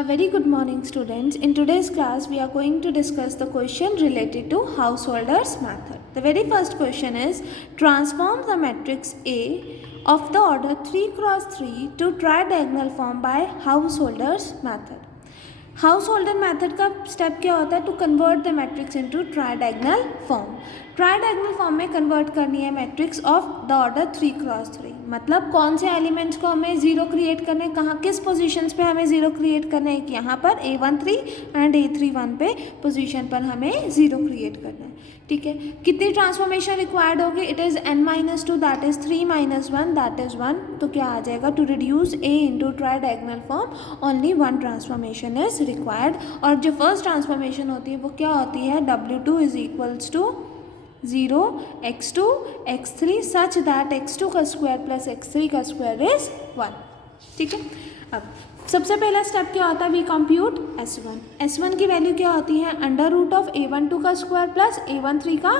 A very good morning, students. In today's class, we are going to discuss the question related to householders method. The very first question is, transform the matrix A of the order 3 cross 3 to tridiagonal form by householders method. Householder method का step क्या होता है? To convert the matrix into tridiagonal form. Tridiagonal form में convert करनी है matrix of the order 3 cross 3. मतलब कौन से एलिमेंट्स को हमें जीरो क्रिएट करने, कहाँ किस पोजीशंस पे हमें जीरो क्रिएट करना है? यहाँ पर A13 एंड A31 पे पोजीशन पर हमें जीरो क्रिएट करना है. ठीक है, कितनी ट्रांसफॉर्मेशन रिक्वायर्ड होगी? It is n-2 that is 3 - 1 that is 1. तो क्या आ जाएगा? To reduce A into tridiagonal form only one transformation is required. और जो फर्स्ट ट्रांसफॉर्मेशन होती है वो क्या होती है? W2 is equals to 0 x2 x3 such that x2 का स्क्वायर प्लस x3 का स्क्वायर इज 1. ठीक है, अब सबसे पहला स्टेप क्या होता है? We compute S1. S1 की वैल्यू क्या होती है? अंडर रूट ऑफ A12 का स्क्वायर प्लस A13 का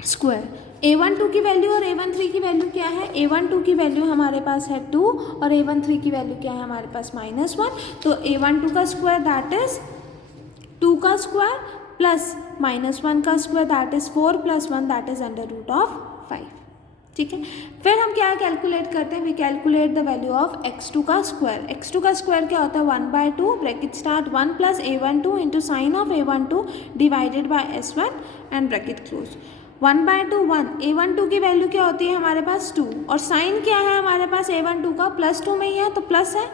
स्क्वायर. A12 की वैल्यू और A13 की वैल्यू क्या है? A12 की वैल्यू हमारे पास है 2 और A13 की वैल्यू क्या है हमारे पास? -1. तो A12 का स्क्वायर दैट इज 2 का स्क्वायर प्लस -1 का square that is 4 + 1 that is under root of 5. ठीक है, फिर हम क्या कैलकुलेट करते हैं? We calculate the value of x2 का स्क्वायर. x2 का स्क्वायर क्या होता है? 1/2 bracket start 1 + A12 into sine of A12 divided by S1 and bracket close. 1/2 1. A12 की वैल्यू क्या होती है हमारे पास? 2 और साइन क्या है हमारे पास A12 का? +2 में ही है तो प्लस है,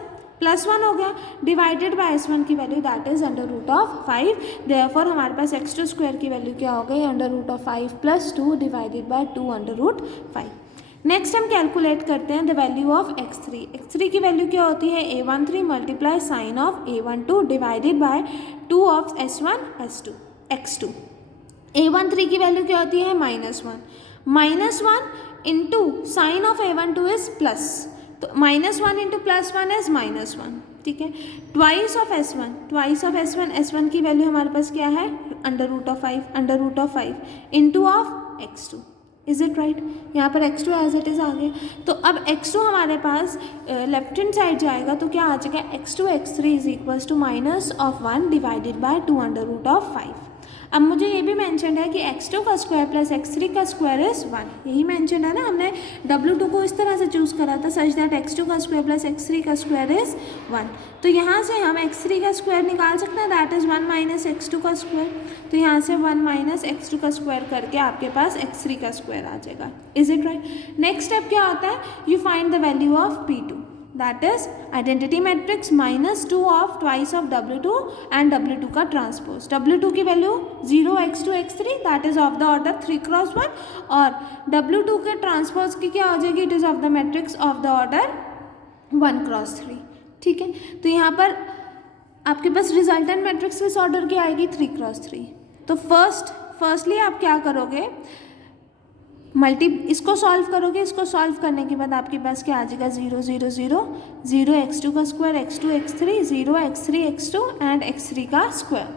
+1 हो गया डिवाइडेड बाय S1 की value that is under root of 5. Therefore हमारे पास x2 स्क्वायर की वैल्यू क्या हो गई? Under root of 5 + 2 divided by 2 under root 5. Next हम कैलकुलेट करते हैं the value of x3. x3 की वैल्यू क्या होती है? A13 multiply sine of A12 divided by 2 of S1 S2 x2. A13 की वैल्यू क्या होती है? -1 into sine of A12 is plus, तो -1 इंटू +1 इज -1. ठीक है, ट्वाइस ऑफ S1 S1 की वैल्यू हमारे पास क्या है? Under root of 5 into of x2. Is it right? यहाँ पर x2 एज इट इज़ आ गया. तो अब x2 हमारे पास लेफ्ट हैंड साइड जाएगा तो क्या आ जाएगा? x2 x3 is equals to -1 divided by 2 under root of 5. अब मुझे ये भी मेंशन है कि x2 का स्क्वायर प्लस x3 का स्क्वायर इज 1. यही मेंशन है ना, हमने W2 को इस तरह से चूज़ करा था सच दैट x2 का स्क्वायर प्लस x3 का स्क्वायर इज 1. तो यहाँ से हम x3 का स्क्वायर निकाल सकते हैं दैट इज़ 1 - x2 का स्क्वायर. तो यहाँ से 1 - x2 का स्क्वायर करके आपके पास x3 का स्क्वायर आ जाएगा. Is it right? Next step क्या होता है? You find the value of P2. That is identity matrix -2 of twice of W2 and W2 का ट्रांसपोज. W2 की value 0 x2 x3 that is of the order 3 cross 1 और W2 के transpose की क्या हो जाएगी? It is of the matrix of the order 1 cross 3. ठीक है, तो यहाँ पर आपके पास रिजल्टेंट मैट्रिक्स किस ऑर्डर की आएगी? 3 क्रॉस 3. तो फर्स्टली आप क्या करोगे? इसको सॉल्व करोगे. इसको सॉल्व करने के बाद आपके पास क्या आ जाएगा? 0 0 0 0 x2 का square x2 x3 0 x3 x2 and x3 का स्क्वायर.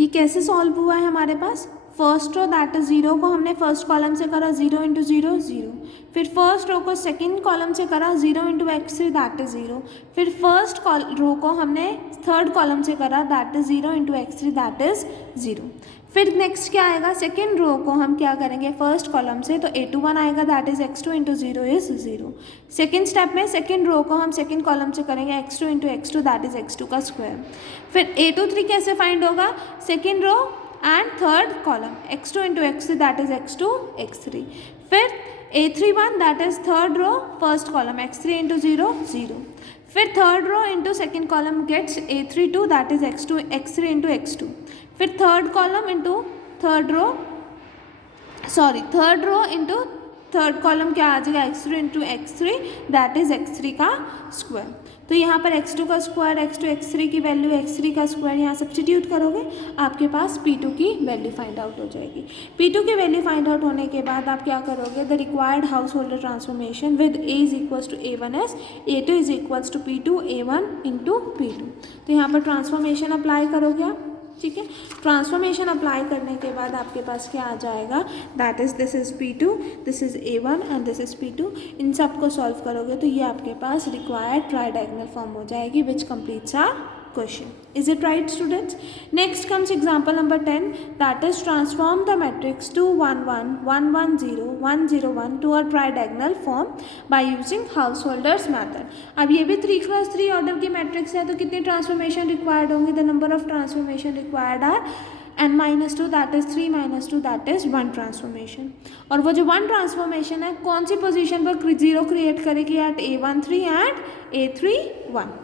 ये कैसे सॉल्व हुआ है हमारे पास? फर्स्ट रो दैट इज 0 को हमने फर्स्ट कॉलम से करा 0 × 0 0. फिर फर्स्ट रो को सेकंड कॉलम से करा 0 × x3 दैट इज 0. फिर फर्स्ट रो को हमने थर्ड कॉलम से करा that is 0 × x3 that is 0. फिर नेक्स्ट क्या आएगा? सेकेंड रो को हम क्या करेंगे? फर्स्ट कॉलम से तो A21 आएगा that is x2 × 0 is 0. Second step में सेकेंड रो को हम सेकेंड कॉलम से करेंगे x2 × x2 that is x2 का स्क्वायर. फिर A23 कैसे फाइंड होगा? Second row and third column x2 × x3 that is x2 x3. फिर A31 that is third row first column x3 × 0 0. फिर third row into second column gets A32 that is x2 x3 × x2. फिर third column into third row into third column क्या आ जाएगा? x2 × x3 that is x3 का square. तो यहाँ पर x2 का स्क्वायर x2 x3 की वैल्यू x3 का स्क्वायर यहाँ सब्सटीट्यूट करोगे, आपके पास P2 की वैल्यू फाइंड आउट हो जाएगी. P2 की वैल्यू फाइंड आउट होने के बाद आप क्या करोगे? The required householder transformation with A is equals to A1s A2 is equals to P2 A1 × P2. तो यहाँ पर ट्रांसफॉर्मेशन अप्लाई करोगे आप. ठीक है। ट्रांसफॉर्मेशन अप्लाई करने के बाद आपके पास क्या आ जाएगा, that is this is P2, this is A1 and this is P2। इन सब को सॉल्व करोगे तो ये आपके पास रिक्वायर्ड ट्राइडायगोनल फॉर्म हो जाएगी which completes our question. Is it right, students? Next comes example number 10, that is transform the matrix 2 1 1 1 1 0 1 0 1 to a tridiagonal form by using Householder's method. अब ये भी 3x3 ऑर्डर की मैट्रिक्स है, तो कितनी transformation required होंगी, the number of transformation required are n-2 that is 3-2 that is 1 transformation. और वो जो 1 ट्रांसफॉर्मेशन है कौन सी पोजीशन पर 0 क्रिएट करेगी, एट A13 एंड A31।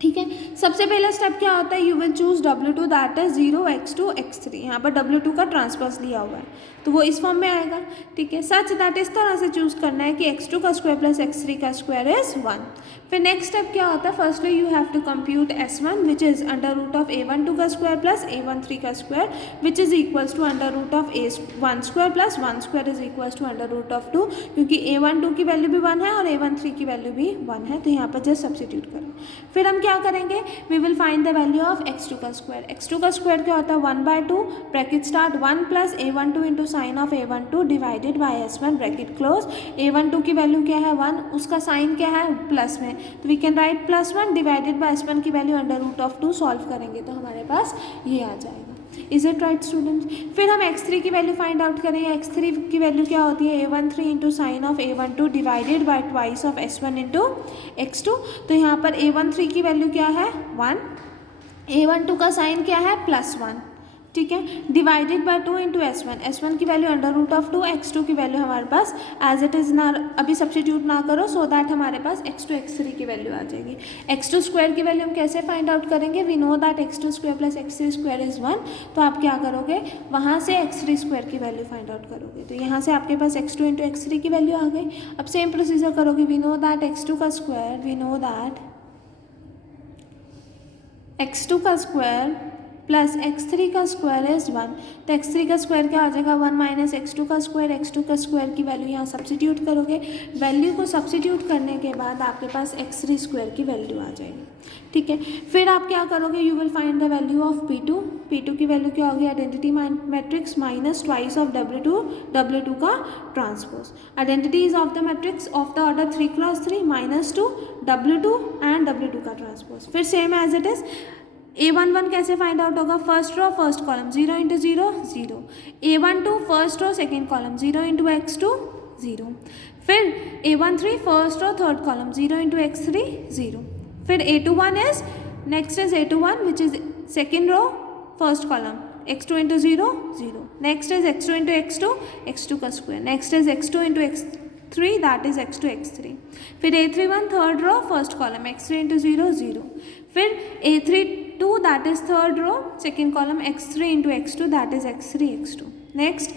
ठीक है। सबसे पहला स्टेप क्या होता है, you will choose W2 that is 0x2 x3। यहाँ पर W2 का ट्रांसपोज लिया हुआ है तो वो इस फॉर्म में आएगा। ठीक है, सच दैट इस तरह से चूज करना है कि x2 का स्क्वायर प्लस x3 का स्क्वायर इज 1। फिर नेक्स्ट स्टेप क्या होता है, firstly you have to compute S1 which is under root of A12 का स्क्वायर प्लस A13 का square which is equals to under root of A1 square plus 1 square is equals to under root of 2, क्योंकि A12 की value भी 1 है और A13 की value भी 1 है, तो यहाँ पर जस्ट सब्सिट्यूट करो। फिर हम क्या करेंगे, we will find the value of x2 का स्क्वायर। x2 का स्क्वायर क्या होता है, 1/2 bracket start 1 plus A12 into sine of A12 divided by S1 bracket close. A12 की वैल्यू क्या है 1, उसका साइन क्या है प्लस में, तो we can write +1 divided by S1 की value under root of 2। Solve करेंगे तो हमारे पास ये आ जाएगा। Is it right student? फिर हम x3 की वैल्यू फाइंड आउट करेंगे। x3 की वैल्यू क्या होती है, A13 into sine of A12 divided by twice of S1 into x2। तो यहाँ पर A13 की वैल्यू क्या है 1, A12 का साइन क्या है +1, ठीक है, डिवाइडेड बाय 2 इंटू S1 की value under root of 2, x2 की वैल्यू हमारे पास एज इट इज़ ना, अभी सब्सटीट्यूट ना करो सो दैट हमारे पास x2 x3 की वैल्यू आ जाएगी। x2 स्क्वायर की वैल्यू हम कैसे फाइंड आउट करेंगे, we know that x2 square plus x3 square is 1, तो आप क्या करोगे वहाँ से x3 स्क्वायर की वैल्यू फाइंड आउट करोगे, तो यहाँ से आपके पास x2 इंटू x3 की वैल्यू आ गई। अब सेम प्रोसीजर करोगे, वी नो दैट x2 का square, we know that x2 का स्क्वायर प्लस x3 का स्क्वायर इज 1, तो x3 का स्क्वायर क्या आ जाएगा 1 माइनस x2 का स्क्वायर। x2 का स्क्वायर की वैल्यू यहाँ सब्सिट्यूट करोगे, वैल्यू को सब्सिट्यूट करने के बाद आपके पास x3 स्क्वायर की वैल्यू आ जाएगी। ठीक है, फिर आप क्या करोगे, you will find the value of P2 की वैल्यू क्या होगी, identity matrix minus twice of W2 का transpose. Identities of the matrix of the order 3x3 -2 W2 and W2 का ट्रांसपोज। फिर same as it is A11 कैसे find out होगा, first row first column 0 into 0 0, A12 first row second column 0 into x2 0, फिर A13 first row third column 0 into x3 0, फिर A21 is next is A21 which is second row first column x2 into 0 0, next is x2 into x2 का square, next is x2 into x3 that is x2 x3, फिर A31 third row first column x3 into 0 0, फिर A32 that is third row second column x3 into x2 that is x3 x2, next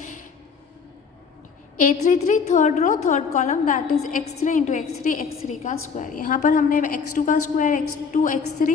A33 third row third column that is x3 into x3 का square. यहाँ पर हमने x2 का square x2 x3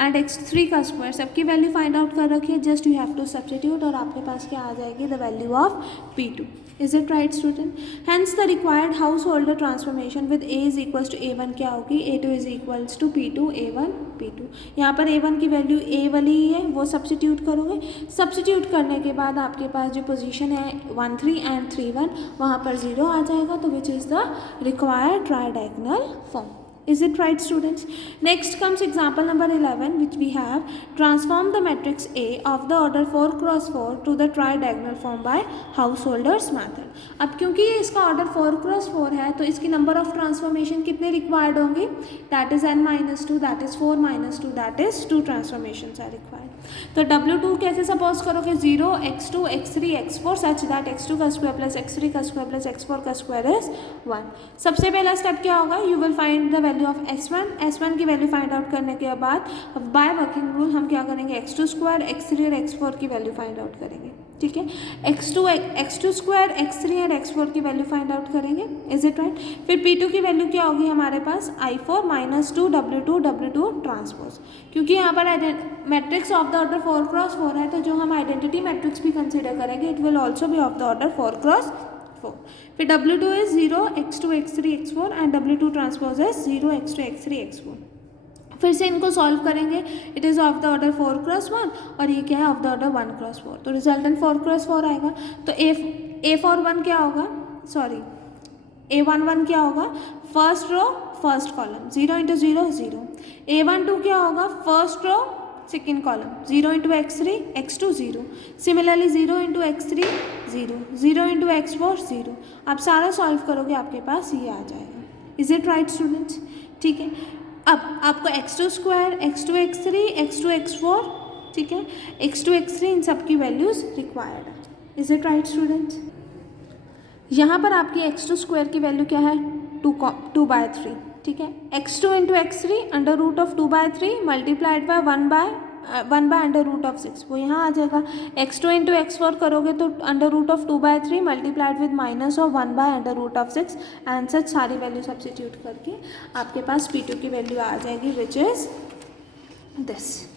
and x3 का square सबकी value find out कर रखी है, just you have to substitute और आपके पास क्या आ जाएगी, the value of P2। Is it right student? Hence the required householder transformation with A is equals to A1 क्या होगी, A2 is equals to P2 A1 P2। यहाँ पर A1 की वैल्यू A वाली ही है, वो सब्स्टिट्यूट करोगे, substitute करने के बाद आपके पास जो पोजीशन है 1 3 एंड 3 1 वहाँ पर 0 आ जाएगा, तो which is the required tridiagonal form. Is it right, students? Next comes example number 11, which we have transform the matrix A of the order 4x4 to the tridiagonal form by Householder's method. अब क्योंकि ये इसका order 4x4 है तो इसकी number of transformation कितने required होंगे, that is n-2 that is 4 - 2 that is 2 transformation are required. तो W2 कैसे सपोज करोगे, 0 x2 x3 x4 such that x2 का स्क्वायर प्लस x3 का स्क्वायर प्लस x4 का स्क्वायर इज 1। सबसे पहला स्टेप क्या होगा, you will find the value of S1 की वैल्यू फाइंड आउट करने के बाद बाय वर्किंग रूल हम क्या करेंगे, x2 स्क्वायर x3 और x4 की वैल्यू फाइंड आउट करेंगे। ठीक है, x2 स्क्वायर x3 और x4 की वैल्यू फाइंड आउट करेंगे। Is it right? फिर P2 की वैल्यू क्या होगी हमारे पास, I4 - 2 W2 ट्रांसपोज, क्योंकि यहाँ पर matrix of the order 4x4 है, तो जो हम आइडेंटिटी मैट्रिक्स भी कंसिडर करेंगे it will also be of the order 4x4। फिर W2 is 0 x2 x3 x4 and W2 transpose is 0 x2 x3 x4। फिर से इनको सॉल्व करेंगे. It is of the order 4x1 और ये क्या है, ऑफ द ऑर्डर 1x4. तो रिजल्टेंट 4x4 आएगा. तो ए फॉर 1 क्या होगा, सॉरी A11 क्या होगा, first row first column, 0 into 0 0. A12 क्या होगा, first row second column, 0 into x3 x2 0. Similarly 0 into x3 0, 0 into x4 0. आप सारा सॉल्व करोगे आपके पास ये आ जाएगा. Is it right students? ठीक है. अब आपको x2 square, x2 x3, x2 x4, ठीक है, x2 x3 इन सब की वैल्यूज़ रिक्वायर्ड है. Is it right students? यहाँ पर आपकी x2 स्क्वायर की वैल्यू क्या है, 2/3. ठीक है. x2 into x3 under root of 2/3 multiplied by 1 by under root of 6, वो यहाँ आ जाएगा. x2 इंटू x4 करोगे तो under root of 2/3 multiplied with minus of 1 by under root of 6 and such सारी वैल्यू सब्सिट्यूट करके आपके पास P2 की value आ जाएगी विच इज़ दिस.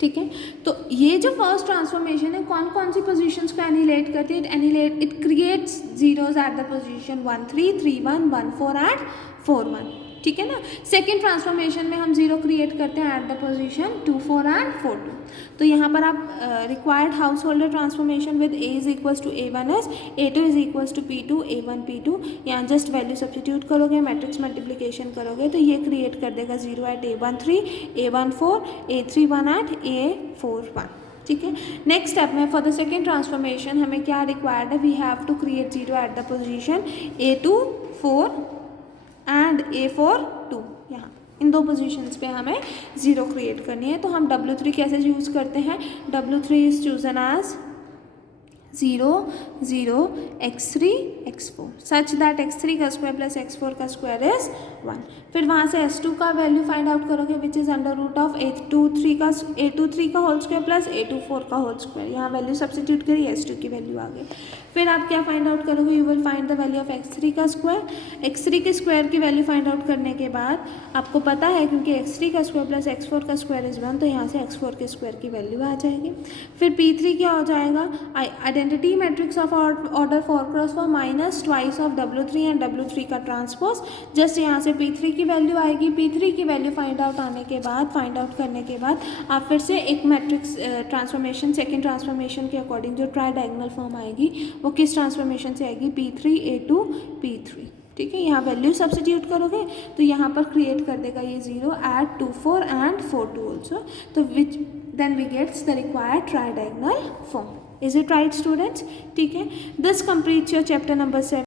ठीक है. तो ये जो फर्स्ट ट्रांसफॉर्मेशन है कौन कौन सी पोजीशंस को एनिलेट करती है, it creates zeros eight the position 1 3 3 1 1 4 and 4 1. ठीक है ना. सेकेंड ट्रांसफॉर्मेशन में हम जीरो क्रिएट करते हैं एट द पोजीशन 2 4 एंड 4 2. तो यहाँ पर आप required householder transformation with A is equals to A1 A2 is equals to P2 A1 P2. यहाँ जस्ट वैल्यू सब्सटीट्यूट करोगे, मैट्रिक्स मल्टीप्लिकेशन करोगे तो ये क्रिएट कर देगा 0 eight A13 A14 A31 eight A41. ठीक है. नेक्स्ट स्टेप में फॉर द सेकेंड ट्रांसफॉर्मेशन हमें क्या रिक्वायर्ड है, we have to create zero at the position A2 4 and A4 2. यहाँ इन दो पोजीशंस पे हमें ज़ीरो क्रिएट करनी है. तो हम W3 कैसे यूज़ करते हैं, W3 is chosen as 0 0 x3 x4 such that x3 का स्क्वायर प्लस x4 का स्क्वायर इज 1. फिर वहाँ से S2 का वैल्यू फाइंड आउट करोगे which is under root of A23 का होल स्क्वायर प्लस A24 का होल स्क्वायर. यहाँ वैल्यू सब्सटीट्यूट करी, S2 की वैल्यू आ गई. फिर आप क्या फाइंड आउट करोगे, you will find the value of x3 का स्क्वायर. x3 के स्क्वायर की वैल्यू फाइंड आउट करने के बाद आपको पता है क्योंकि x3 का स्क्वायर प्लस x4 का स्क्वायर इज 1 तो यहाँ से x4 के स्क्वायर की वैल्यू आ जाएगी. फिर P3 क्या हो जाएगा, identity matrix of order 4x4 minus twice of W3 and W3 का ट्रांसपोज. जस्ट यहाँ से P3 की वैल्यू आएगी. P3 की वैल्यू फाइंड आउट करने के बाद आप फिर से एक मैट्रिक्स ट्रांसफॉर्मेशन सेकेंड ट्रांसफॉर्मेशन के अकॉर्डिंग जो ट्राई डायगोनल फॉर्म आएगी वो किस ट्रांसफॉर्मेशन से आएगी, P3 A2 P3. ठीक है. यहाँ वैल्यू सब्सटीट्यूट करोगे तो यहाँ पर क्रिएट कर देगा ये 0 एट 2 4 एंड 4 2 ऑल्सो. तो which then we gets the required tridiagonal form. Is it right students? ठीक है. This completes your chapter number 7.